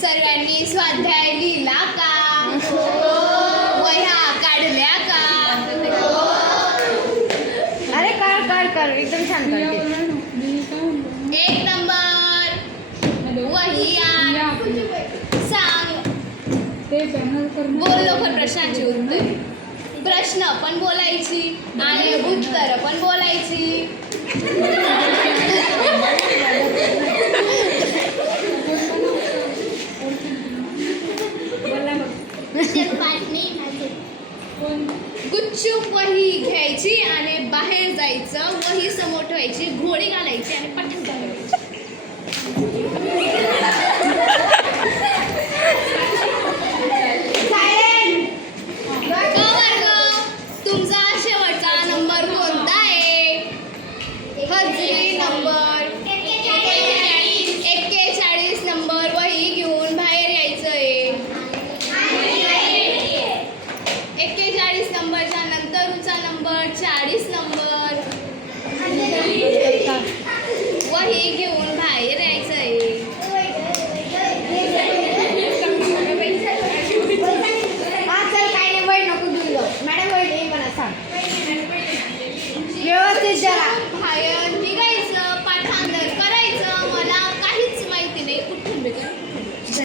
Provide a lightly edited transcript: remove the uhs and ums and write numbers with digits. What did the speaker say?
सर्वांनी स्वाध्याय लिहिला का? वह्या काढल्या का? अरे कर एकदम छान करते. 1 नंबर वही आण. सांग. बोल लवकर प्रश्नांची उत्तर. प्रश्न पण बोलायची आणि उत्तर पण बोलायची. गुच्चूप वही घ्यायची आणि बाहेर जायचं. वही समोर ठेवायची, घोडी घालायची आणि पटकन घालायची. तुमचा शेवटचा नंबर कोणता आहे? हजरी नंबर 41 नंबर. वही घेऊन बाहेर यायचंय. 41 नंबरच्या नंतरचा नंबर 40 नंबर.